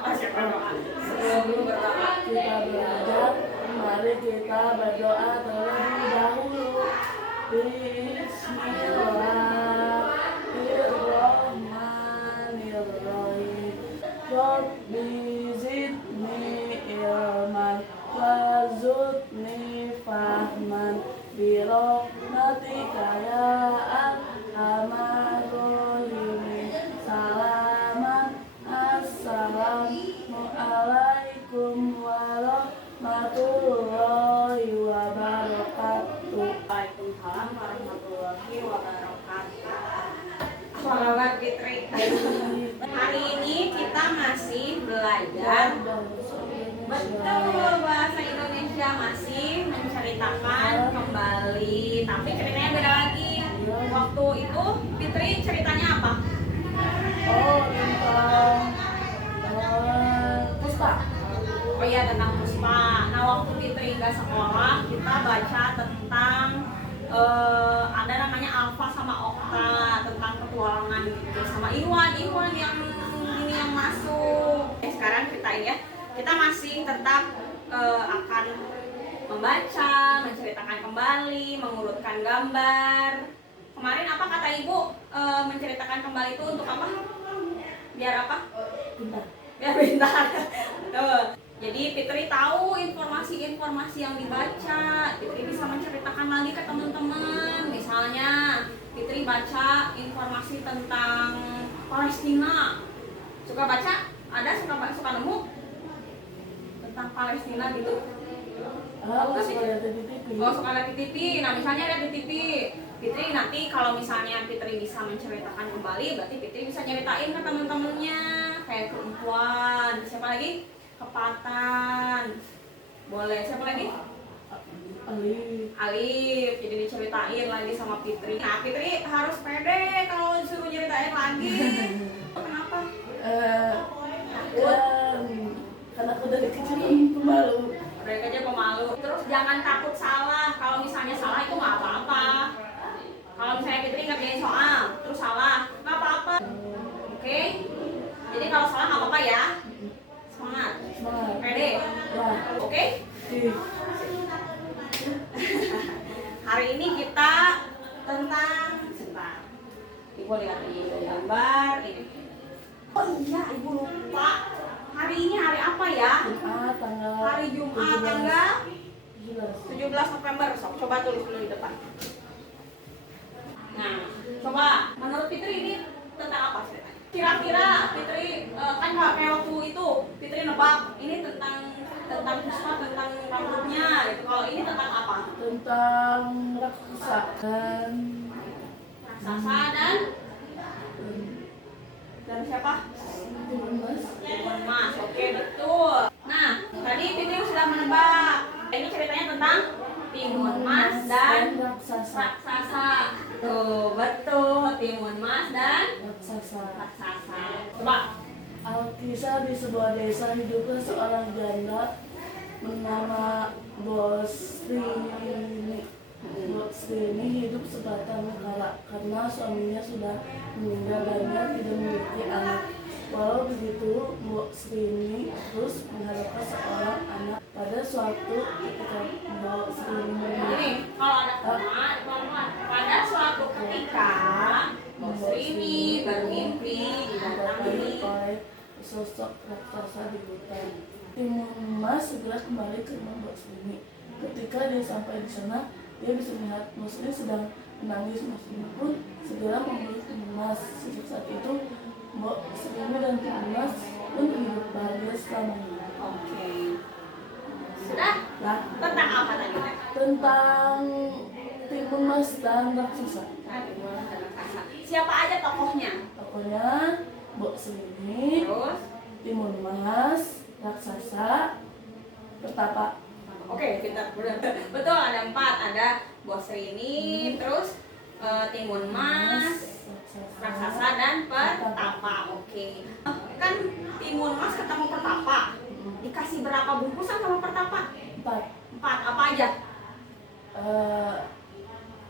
Siapa doa? Sebelum kita belajar, mari kita berdoa terlebih dahulu. Bismillahirrahmanirrahim. Rabbi zidni ilman warzuqni fahman birahmatika ya arhamar rahimin. Assalamualaikum warahmatullahi wabarakatuh. Waalaikumsalam warahmatullahi wabarakatuh. Sholawat Fitri. Hari ini kita masih belajar betul bahasa Indonesia, masih menceritakan kembali, tapi ceritanya beda lagi. Waktu itu Fitri ceritanya apa? Oh, tentang Puspa. Oh iya, tentang Puspa. Nah, waktu Fitri nggak sekolah, kita baca tentang ada namanya Alfa sama Okta, tentang petualangan gitu, sama Iwan yang ini yang masuk. Sekarang ceritain ya, kita masih tetap akan membaca, menceritakan kembali, mengurutkan gambar. Kemarin apa kata ibu, menceritakan kembali itu untuk apa? Biar apa? Pintar. Biar pintar. Tuh. Jadi Fitri tahu informasi-informasi yang dibaca. Fitri bisa menceritakan lagi ke teman-teman. Misalnya Fitri baca informasi tentang Palestina. Suka baca? Ada suka nemu tentang Palestina gitu? Suka lihat di TV. Oh, suka lihat di TV. Nah, misalnya lihat di TV, Fitri nanti kalau misalnya Fitri bisa menceritakan kembali, berarti Fitri bisa nyeritain ke teman-temannya, kayak Perempuan, siapa lagi? Kepatan. Boleh, siapa lagi? Alif. Jadi diceritain lagi sama Fitri. Nah, Fitri harus pede kalau disuruh nyeritain lagi. Kenapa? Karena aku dari kecil pemalu. Dari kecil pemalu. Terus jangan takut salah. Kalau misalnya salah itu nggak apa-apa. Kalau misalnya Fitri ngerjain soal, terus salah, nggak apa-apa. Oke? Jadi kalau salah nggak apa-apa ya. Semangat. Pede. Oke? Hari ini kita tentang sebentar. Ibu lihat di gambar ini. Oh iya, Ibu lupa. Hari ini hari apa ya? Hari Jumat tanggal 17 November. Coba tulis dulu di depan. Nah, coba menurut Fitri ini tentang apa ceritanya? Kira-kira Fitri kan kayak waktu itu Fitri nebak ini tentang Puspa, tentang rambutnya gitu. Kalau ini tentang apa? Tentang raksasa dan siapa? Timun Mas. Oke, betul. Nah, tadi Fitri sudah menebak. Ini ceritanya tentang Timun Mas dan raksasa. Tuh, betul. Timun Mas dan raksasa. Coba. Alkisah di sebuah desa hiduplah seorang janda bernama Bosrini. Bosrini hidup sebatang kara karena suaminya sudah meninggal dan dia tidak memiliki anak. Walau begitu, Bosrini terus mengharapkan seorang anak. Pada suatu ketika Bosrini kalau ada pada suatu ketika Bosrini bermimpi didatangi oleh sosok raksasa di hutan. Timun Mas segera kembali ke rumah Bosrini. Ketika dia sampai di sana, dia bisa melihat Bosrini sedang menangis. Bosrini pun segera memeluk Timun Mas. Sejak saat itu, Bosrini dan Timun Mas pun hidup bahagia selamanya. Oke. Sudah? Nah, Tentang apa tadi? tentang Timun Mas dan raksasa. Siapa aja tokohnya? Tokohnya Bosrini, Terus? Timun Mas, raksasa, Pertapa. Oke, pintar. Betul, ada 4. Ada Bosrini, terus Timun Mas, raksasa dan Pertapa. Oke. Kan Timun Mas ketemu Pertapa. Dikasih berapa bungkusan sama Pertapa? 4. 4. Apa aja?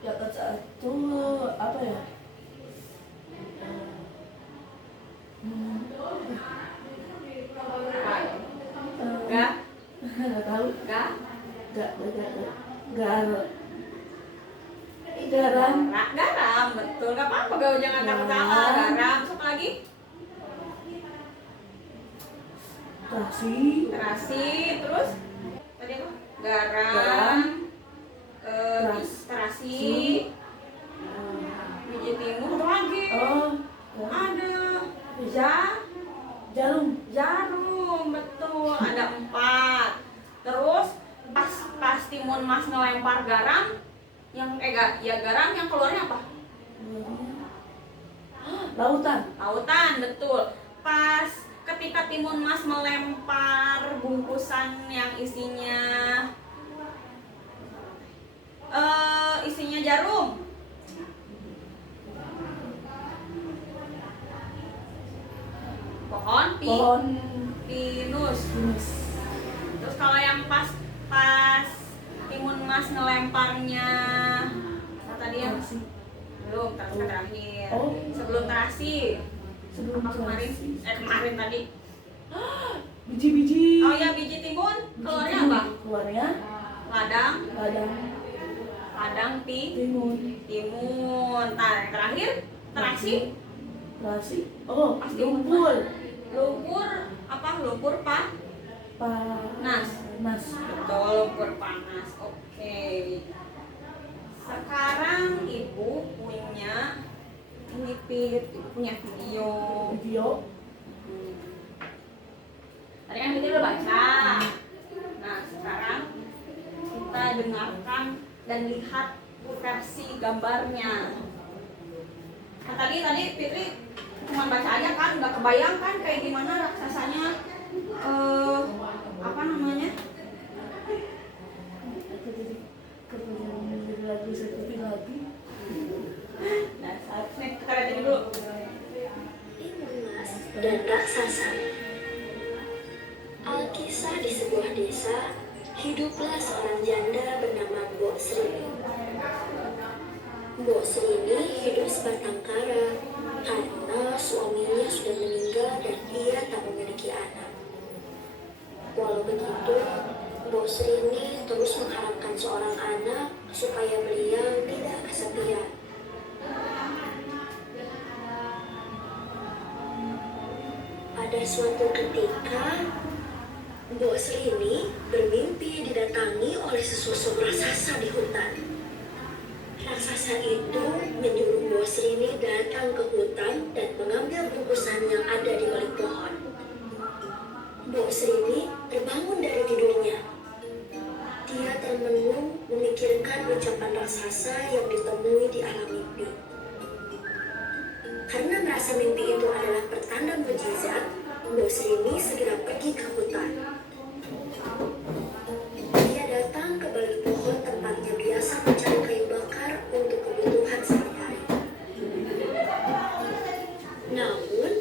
Ya satu apa ya? jangan takut salah. Garam, terus apa lagi? Terasi, terus tadi apa? Garam, terasi, biji timun, apa lagi? Ada jarum, betul. Ada 4. Terus pas timun mas ngelempar garam, yang garam yang keluarnya apa? Lautan, betul. Pas ketika timun mas melempar bungkusan yang isinya jarum, pohon pinus. Terus kalau yang pas timun mas ngelemparnya apa tadi ya? Belum, terakhir. Sebelum terasi. Kemarin tadi. Biji-biji. Oh ya, biji timun. Keluarnya apa? Keluarnya ladang timun. Nah, yang terakhir terasi. Lumpur apa? Lumpur panas. Betul, lumpur panas. Oke. Sekarang ibu punya video. Tadi kan kita udah baca. Nah, sekarang kita dengarkan dan lihat versi gambarnya. Nah, tadi Fitri cuma baca aja kan, nggak kebayang kan kayak gimana raksasanya, apa namanya? Nah, saatnya kita lihat ini dulu. Timun Mas dan raksasa. Alkisah di sebuah desa, hiduplah seorang janda bernama Mbok Srini. Mbok Srini hidup sebatang kara karena suaminya sudah meninggal dan ia tak memiliki anak. Walau begitu, Mbok Srini terus mengharapkan seorang anak supaya beliau tidak kesepian. Pada suatu ketika, Mbok Srini bermimpi didatangi oleh sesosok raksasa di hutan. Raksasa itu menyuruh Mbok Srini datang ke hutan dan mengambil bungkusan yang ada di balik pohon. Mbok Srini terbangun dari tidurnya. Dia termenung memikirkan ucapan raksasa yang ditemui di alam mimpi. Karena merasa mimpi itu adalah pertanda mukjizat, Mbok Srini segera pergi ke hutan. Dia datang ke balik pohon tempatnya biasa mencari kayu bakar untuk kebutuhan sehari-hari. Namun,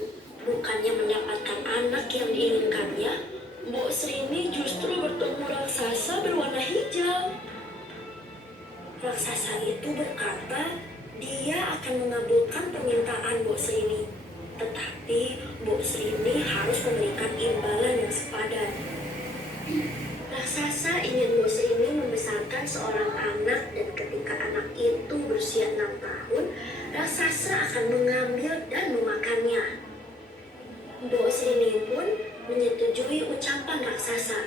bukannya mendapatkan anak yang diinginkannya, Mbok Srini justru bertemu raksasa berwarna hijau. Raksasa itu berkata, dia akan mengabulkan permintaan Mbok Srini. Tetapi Mbok Srini harus memberikan imbalan yang sepadan. Raksasa ingin Mbok Srini membesarkan seorang anak dan ketika anak itu berusia 6 tahun, raksasa akan mengambil dan memakannya. Mbok Srini pun menyetujui ucapan raksasa.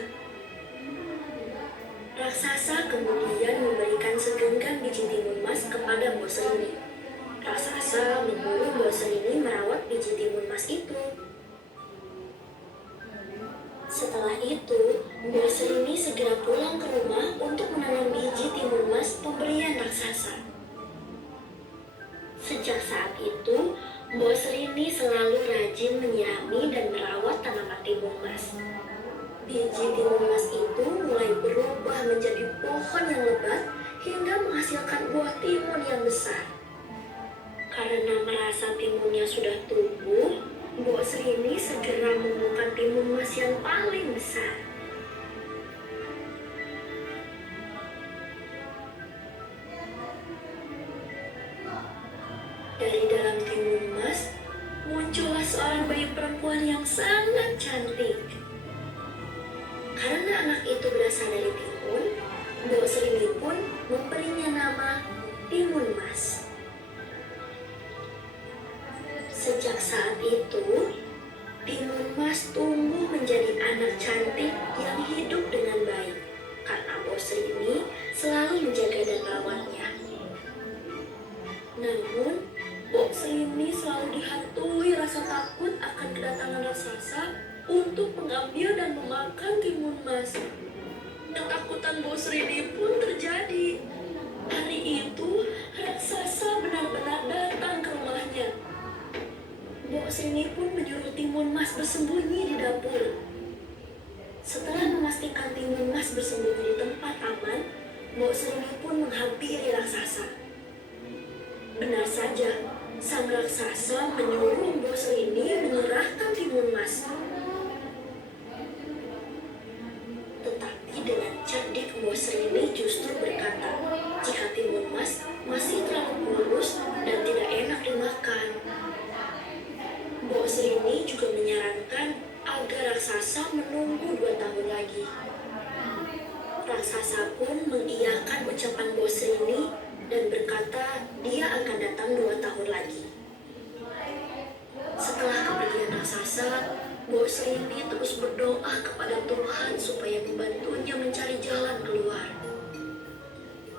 Raksasa kemudian memberikan segenggam biji timun mas kepada Mbok Srini. Raksasa menyuruh Mbok Srini merawat biji timun mas itu. Setelah itu, Mbok Srini segera pulang ke rumah untuk menanam biji timun mas pemberian raksasa. Sejak saat itu, Mbok Srini selalu rajin menyirami dan merawat tanaman timun mas. Biji timun mas itu mulai berubah menjadi pohon yang lebat hingga menghasilkan buah timun yang besar. Karena merasa timunnya sudah tumbuh, Mbok Srini segera menemukan timun mas yang paling besar. Dari dalam timun mas, muncullah seorang bayi perempuan yang sangat cantik. Karena anak itu berasal dari timun, Mbok Srini pun memberinya nama Timun Mas. saat itu, Timun Mas tumbuh menjadi anak cantik yang hidup dengan baik karena Bos Rini selalu menjaga dan merawatnya. Namun, Bos Rini selalu dihantui rasa takut akan kedatangan raksasa untuk mengambil dan memakan Timun Mas. Ketakutan Bos Rini pun terjadi. Hari itu, raksasa benar-benar datang ke rumahnya. Bos Rini pun menyuruh Timun Mas bersembunyi di dapur. Setelah memastikan Timun Mas bersembunyi di tempat aman, Bos Rini pun menghampiri raksasa. Benar saja, sang raksasa menyuruh Bos Rini menyerahkan Timun Mas. Tetapi dengan cerdik Bos Rini justru berkata, jika Timun Mas masih terlalu kurus dan tidak enak dimakan. Bos Rini juga menyarankan agar raksasa menunggu 2 tahun lagi. Raksasa pun mengiyakan ucapan Bos Rini dan berkata dia akan datang 2 tahun lagi. Setelah kepergian raksasa, Bos Rini terus berdoa kepada Tuhan supaya membantunya mencari jalan keluar.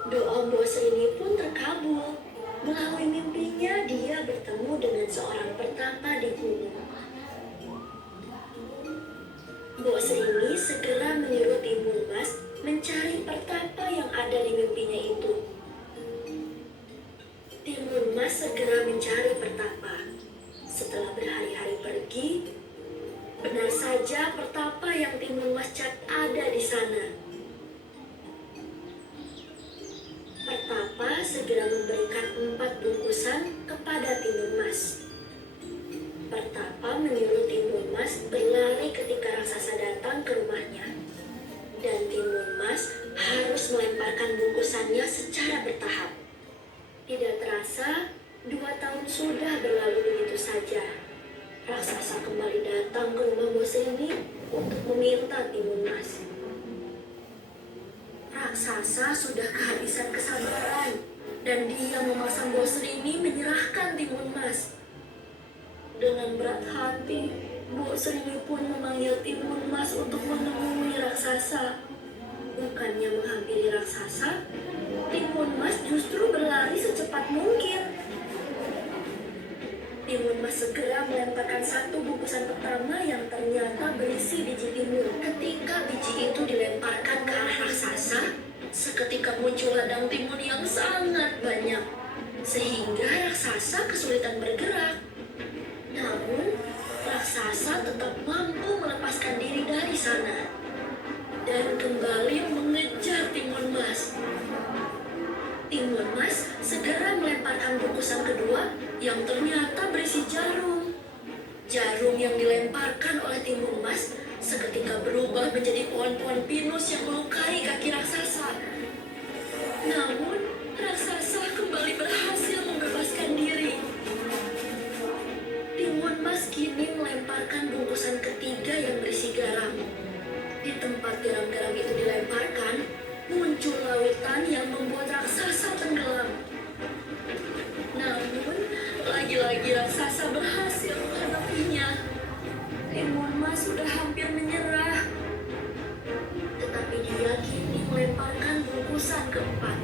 Doa Bos Rini pun terkabul. Melalui mimpinya, dia bertemu dengan seorang pertapa di gunung. Bos Rini segera menyuruh Timun Mas mencari pertapa yang ada di mimpinya itu. Timun Mas segera mencari pertapa. Setelah berhari-hari pergi, benar saja pertapa yang Timun Mas cari ada di sana. Pertapa segera memberikan 4 bungkusan kepada Timun Mas. Pertapa menyuruh Timun Mas berlari ketika raksasa datang ke rumahnya. Dan Timun Mas harus melemparkan bungkusannya secara bertahap. Tidak terasa, 2 tahun sudah berlalu begitu saja. Raksasa kembali datang ke rumah Bos Rini untuk meminta Timun Mas. Raksasa sudah kehabisan kesabaran dan dia memaksa Bos Rini menyerahkan Timun Mas. Dengan berat hati, Bos Rini pun memanggil Timun Mas untuk menemui raksasa. Bukannya menghampiri raksasa, Timun Mas justru berlari secepat mungkin. Timun Mas segera melemparkan 1 bungkusan pertama yang ternyata berisi biji timun. Ketika biji itu dilemparkan ke arah raksasa, seketika muncul ladang timun yang sangat banyak, sehingga raksasa kesulitan bergerak. Namun, raksasa tetap mampu melepaskan diri dari sana dan kembali mengejar Timun Mas. Timun Mas segera melemparkan bungkusan kedua yang ternyata berisi jarum. Jarum yang dilemparkan oleh Timun Mas seketika berubah menjadi pohon-pohon pinus yang melukai kaki raksasa. Namun, raksasa kembali berhasil membebaskan diri. Timun Mas kini melemparkan bungkusan ketiga yang berisi garam. Di tempat garam-garam itu dilemparkan, muncul lautan yang membuat raksasa tenggelam. Namun, lagi-lagi raksasa berhasil menghadapinya. Timun Mas sudah hampir menyerah. Tetapi dia kini melemparkan bungkusan keempat.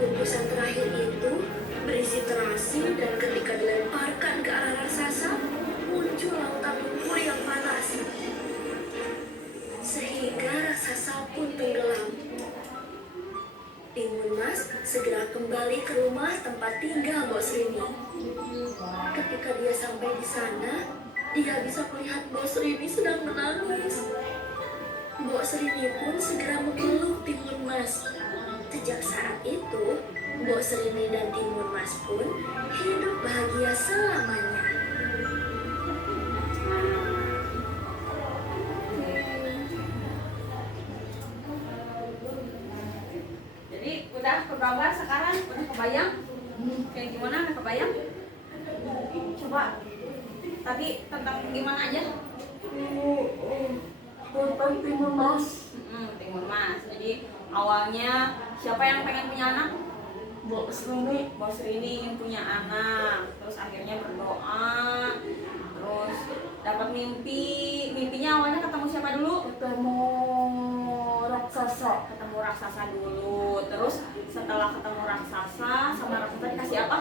Bungkusan terakhir itu berisi terasi dan ketika dilemparkan ke arah raksasa, muncul lautan lumpur yang panas. Sehingga raksasa pun tenggelam. Timun Mas segera kembali ke rumah tempat tinggal Bos Rini. Ketika dia sampai di sana, dia bisa melihat Bos Rini sedang menangis. Bos Rini pun segera memeluk Timun Mas. Sejak saat itu, Bos Rini dan Timun Mas pun hidup bahagia selamanya. Jadi udah kegambar sekarang, udah kebayang? Kayak gimana? Udah kebayang? Coba tadi tentang gimana aja? Tentang Timun Mas. Timun Mas. Jadi awalnya siapa yang pengen punya anak? Mbok Srini Bos Rini ingin punya anak, terus akhirnya berdoa, terus dapat mimpi. Mimpinya awalnya ketemu siapa dulu? ketemu raksasa, Ketemu raksasa dulu. Terus setelah ketemu raksasa, sama raksasa dikasih apa?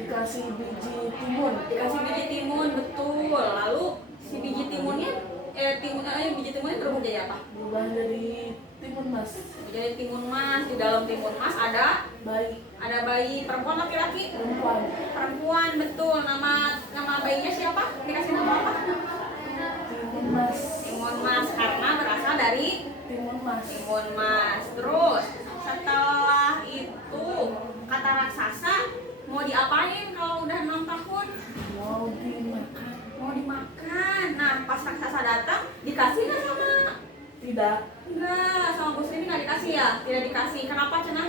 dikasih biji timun. Dikasih biji timun, betul. Lalu si biji timunnya biji timunnya berubah jadi apa? Berubah dari timun mas, Jadi timun mas. Di dalam timun mas ada bayi perempuan laki-laki. perempuan. Perempuan, betul. Nama bayinya siapa? Dikasih nama apa? Timun mas, Timun mas, karena berasal dari timun mas. timun mas. Terus setelah itu kata raksasa mau diapain kalau udah 6 tahun? Mau dimakan? Mau dimakan. Nah pas raksasa datang dikasih nggak sama? Tidak. Enggak, sama bos ini nggak dikasih ya? Tidak dikasih. Kenapa Cenah?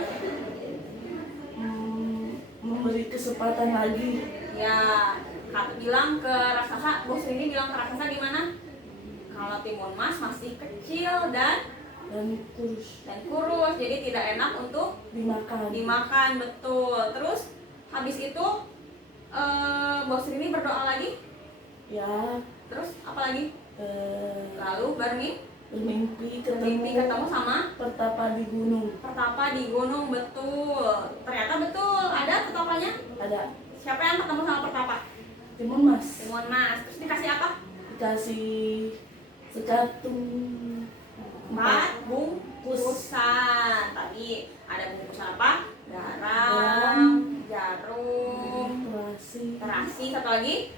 Memberi kesempatan lagi. Ya, bilang ke raksasa, bos ini bilang ke raksasa gimana? Kalau timun mas masih kecil dan kurus kurus, jadi tidak enak untuk dimakan. Betul. Terus habis itu bos ini berdoa lagi. Ya. Terus apa lagi? Lalu Bermimpi ketemu sama pertapa di gunung. pertapa di gunung, betul. Ternyata betul ada pertapanya. Ada Siapa yang ketemu sama pertapa? timun mas. Timun mas. Terus dikasih apa? Dikasih sekatung 4 bungkusan. Tadi ada bungkusan apa? Garam, Garam, jarum, terasi, satu lagi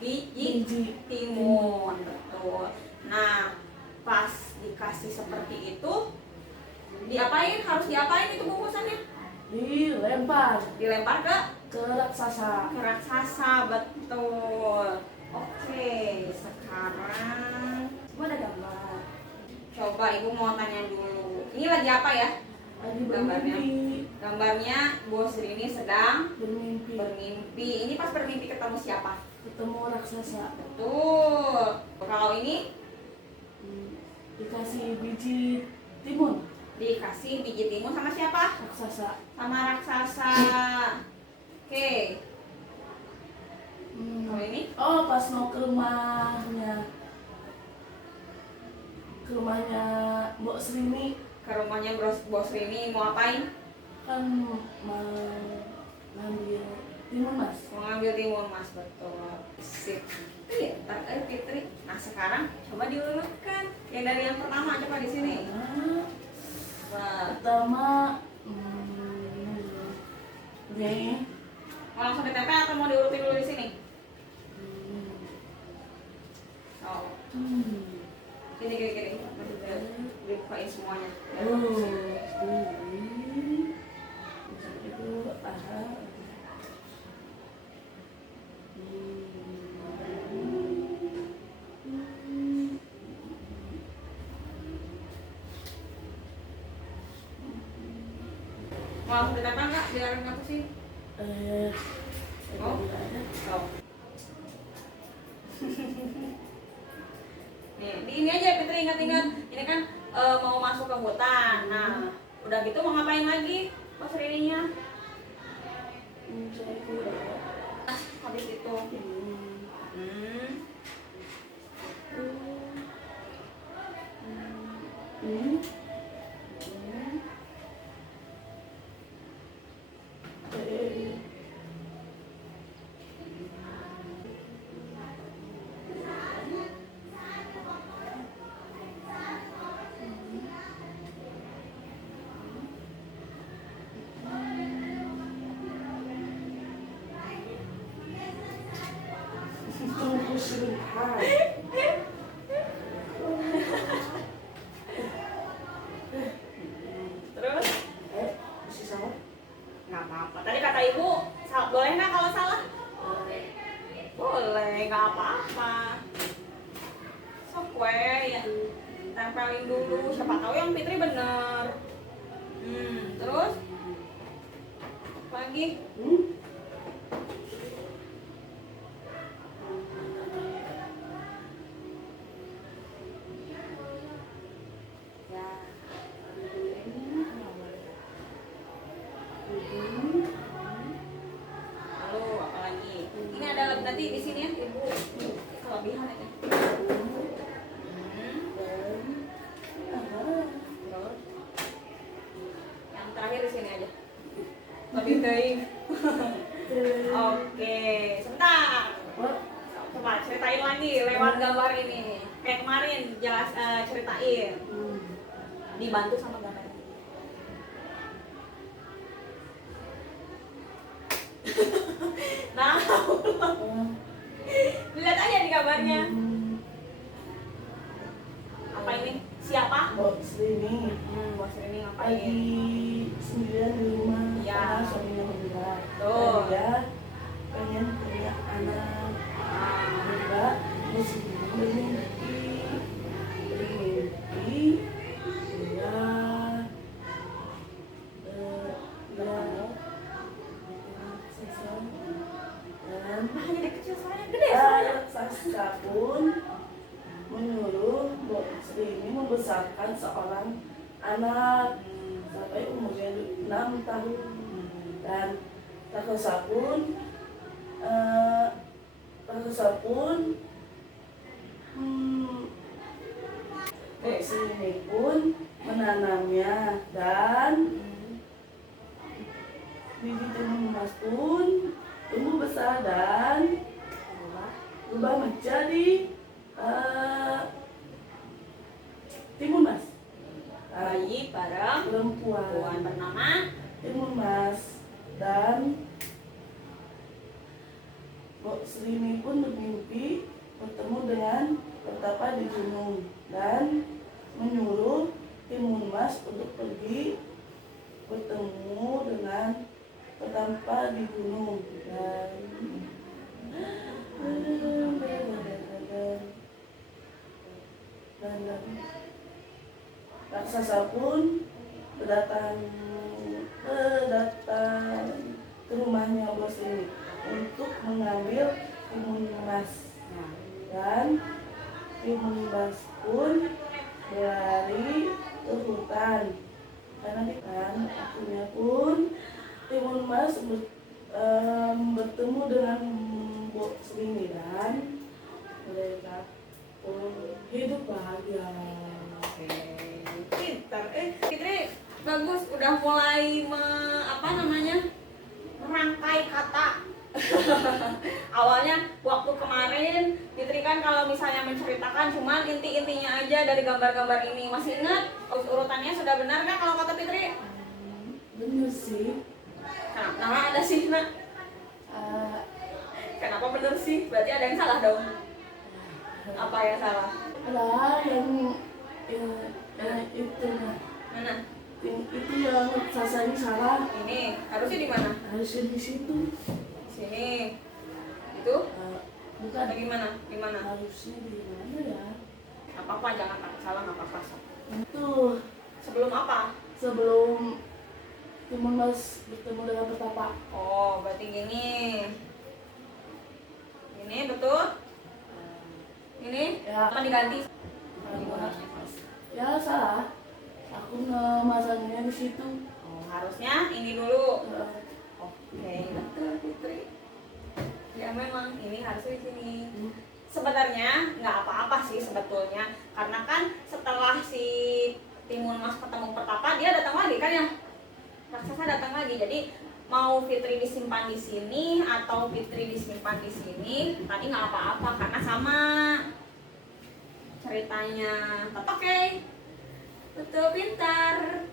biji timun, betul. Nah, pas dikasih seperti itu, harus diapain itu bungkusannya? Dilempar ke raksasa. Betul. Oke, sekarang coba ada gambar. Coba ibu mau tanya dulu. Ini lagi apa ya? Lagi Gambarnya. bermimpi. Gambarnya bos Rini sedang bermimpi. Ini pas bermimpi ketemu siapa? Ketemu raksasa. Betul. Kalau ini dikasih biji timun. dikasih biji timun sama siapa? Raksasa. Sama raksasa. Oke. Kalau ini? Oh, pas mau ke rumahnya Mbok Srini. Ke rumahnya bos Rini mau apain? Kan mau ngambil timun mas. Mau ngambil timun mas, betul. Sip. Iya, ntar Fitri. Nah sekarang coba diurutkan. Yang dari yang pertama coba di sini. Pertama ini Mau langsung ditempel atau mau diurutin dulu di sini? Oh, gini. Dibukain semuanya. Mau langsung ditempel nggak? Biar nggak pusing. Oh. Nih, di ini aja Fitri, ingat-ingat. Ini kan mau masuk ke hutan. Nah, udah gitu mau ngapain lagi pas Rininya? Habis itu. Tunggu sebentar. Terus? Masih salah? Nggak apa-apa. Tadi kata ibu, boleh nggak kalau salah? Boleh, nggak apa-apa. Sok ya. Tempelin dulu, siapa tahu yang Fitri bener. Terus? Lagi? Ya. di sini ya ibu kelebihan ya. Terus yang terakhir di sini aja. Lebih baik. Oke, sebentar. Coba ceritain lagi lewat gambar ini. Kayak kemarin jelas ceritain. Dibantu sama gambar. Nah, lihat aja di gambarnya. Apa ini? Siapa? Mbak Srini Bos ini lagi ngapain? sendirian di rumah Iya. karena suaminya meninggal. Tuh. Dan dia pengen punya anak. Juga di sini bermimpi dia dan Nah, jadi kecil suaranya gede suaranya. raksasa pun menyuruh Mbok Sri ini membesarkan seorang anak sampai umurnya 6 tahun. Dan raksasa pun Mbok Sri ini pun menanamnya dan bibit timun emas pun tumbuh besar dan berubah menjadi timun emas. Bayi bareng Perempuan perempuan bernama timun emas dan Mbok Sri ini pun bermimpi bertemu dengan petapa di gunung dan menyuruh timun emas untuk pergi bertemu dengan petapa di gunung dan raksasa pun datang ke rumahnya bos ini untuk mengambil timun emas. Dan timun emas pun berlari ke hutan karena akhirnya pun timun emas bertemu dengan Mbok Sri dan mereka pun hidup bahagia. Oke, pintar. Fitri bagus, udah mulai merangkai kata. Awalnya waktu kemarin Fitri kan kalau misalnya menceritakan cuman inti-intinya aja dari gambar-gambar ini. Masih ingat urutannya sudah benar kan kalau kata Fitri? Bener sih. Kenapa ada sih nak? Kenapa bener sih? Berarti ada yang salah dong. Apa yang salah? Ada yang itu nah. Mana? Itu yang sasanya salah. Ini harusnya di mana? Harusnya di situ. Sini. Itu? Bukan. Atau gimana? Gimana? Harusnya di mana ya? Apa-apa jangan takut salah, nggak apa-apa. Itu Sebelum apa? sebelum timun emas bertemu dengan petapa. Oh, berarti gini. Ini betul? Ini? Ya. Apa diganti? Ya salah. Aku ngemasangnya di situ. Oh, harusnya ini dulu. Eh, Oke, betul Fitri. Ya memang ini harusnya di sini. Sebenarnya nggak apa-apa sih sebetulnya, karena kan setelah si timun emas ketemu petapa dia datang lagi kan ya, raksasa datang lagi. Jadi mau Fitri disimpan di sini atau Fitri disimpan di sini tadi nggak apa-apa karena sama ceritanya. Oke, betul, pintar.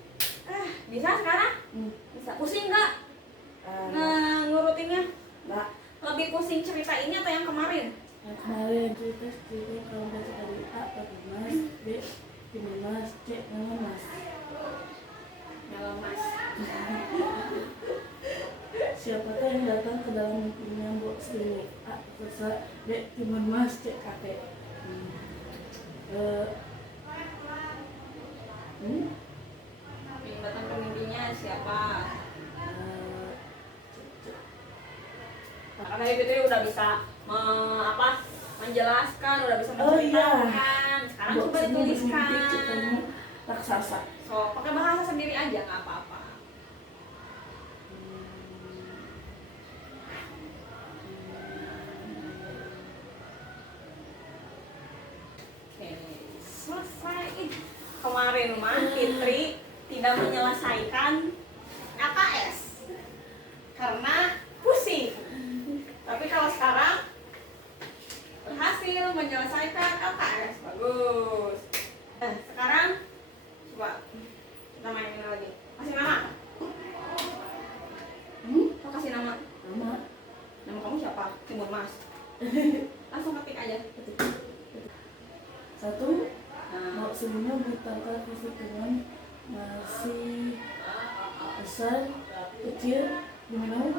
Bisa sekarang? Bisa. Pusing nggak ngurutinnya? Nah, Lebih pusing cerita ini atau yang kemarin? yang kemarin cerita kalau baca dari A pakai emas, B timun emas, C dengan emas. Nyala mas. Siapakah yang datang ke dalam mimpinya Mbok Sri? A. Raksasa, B. Timun emas, C. Kakek. Yang datang ke mimpinya siapa? Karena Fitri udah bisa menjelaskan, udah bisa Oh, iya. menceritakan. Sekarang Mbok coba Sri bermimpi dituliskan. ketemu raksasa. So, pakai bahasa sendiri aja nggak apa-apa. kemarin mah Fitri tidak menyelesaikan LKS karena pusing. Tapi kalau sekarang berhasil menyelesaikan LKS, bagus. Nah, sekarang coba kita mainin lagi. Kasih nama. Kau kasih nama. Nama kamu siapa? Timur Mas. Langsung ketik aja. Satu, Nah, sebelumnya bertangkar fisik dengan masih besar, kecil, diminum,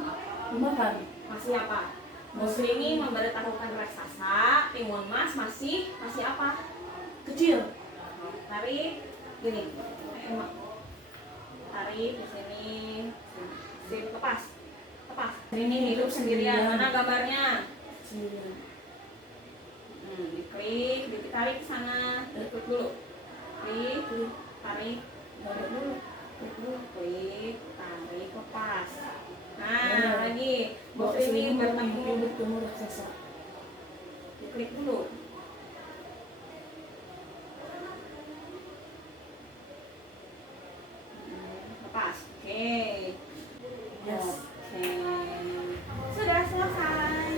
dimakan. masih apa? Muslimin memberitahukan raksasa, Timun Mas masih apa? Kecil. Tarik gini. Tarik di sini. Sip, lepas. Ini hidup sendirian. Mana gambarnya? Kecil. Diklik, ditarik ke sana. Klik dulu. Klik, tarik. Tarik dulu. Klik, tarik, lepas. Nah, lagi. Bawa Muslimin selimut bertemu. bertemu raksasa. Diklik dulu. Lepas. Oke. Yes. Oke. Sudah selesai.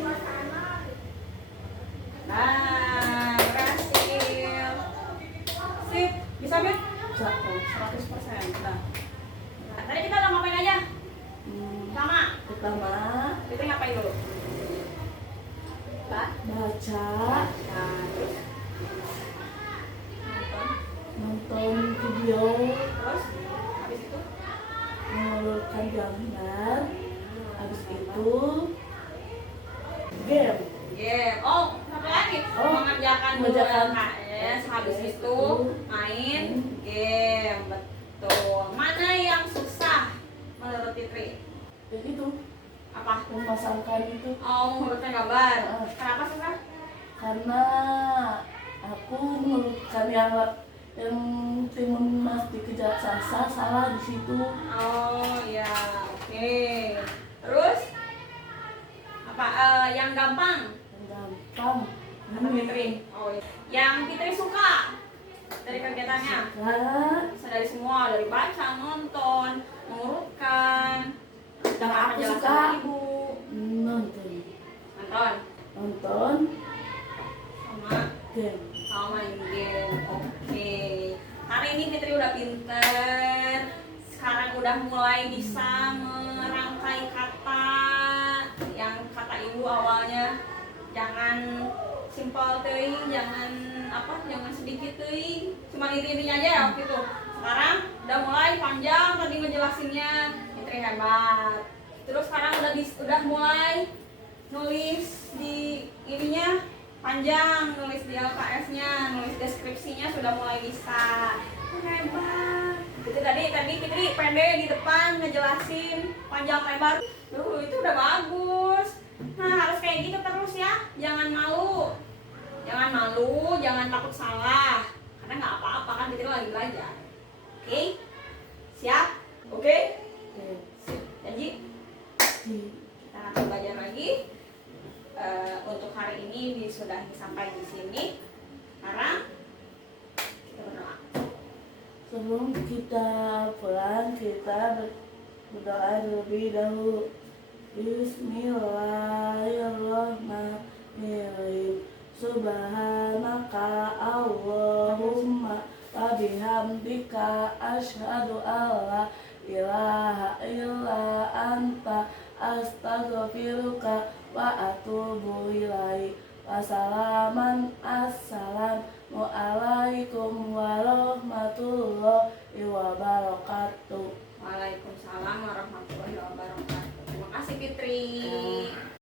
Nah, berhasil. Sip. Bisa, Bet? Satu. 100%. Nah. Tadi kita udah ngapain aja? Sama. Pertama, Kita ngapain dulu? baca, Nah, terus nonton video, terus habis itu mengeluarkan gambar, habis itu game. Oh, satu lagi. Oh, Mengerjakan dulu mengerjakan. LKS, habis Habis itu main game. Betul. Mana yang susah menurut Fitri? Jadi itu Apa? memasangkan itu Oh, menurutnya gambar. Kenapa susah? karena aku menurutkan yang Timun Mas dikejar Sasa salah di situ. Oh, ya, oke. Terus apa? Yang gampang? Gampang. Kata Fitri. Oh, iya. Yang Fitri suka dari kegiatannya? Bisa dari semua, dari baca, nonton, mengurutkan, Yang aku menjelaskan suka ibu, nonton, nonton, sama game. main game. Oke. Hari ini Fitri udah pinter. Sekarang udah mulai bisa merangkai kata. Yang kata ibu awalnya jangan simpel teuing, jangan sedikit teuing, cuma inti-intinya aja ya waktu itu. Sekarang udah mulai panjang tadi ngejelasinnya, Fitri hebat. Terus sekarang udah mulai nulis di ininya panjang, nulis di LKS-nya, nulis deskripsinya sudah mulai bisa. Hebat. Itu tadi Fitri pede di depan ngejelasin panjang lebar. Itu udah bagus. Nah, harus kayak gitu terus ya. Jangan malu, jangan takut salah. Karena nggak apa-apa kan, Fitri lagi belajar. Oke? Siap? Oke? Sip. Janji? Kita akan belajar lagi. Untuk hari ini disudahi sampai di sini. Sekarang kita berdoa. Sebelum kita pulang, kita berdoa terlebih dahulu. Bismillahirrahmanirrahim. Subhanaka Allahumma wa bihamdika asyhadu alla ilaha illa anta astaghfiruka wa atubu ilaik. Wassalaman assalam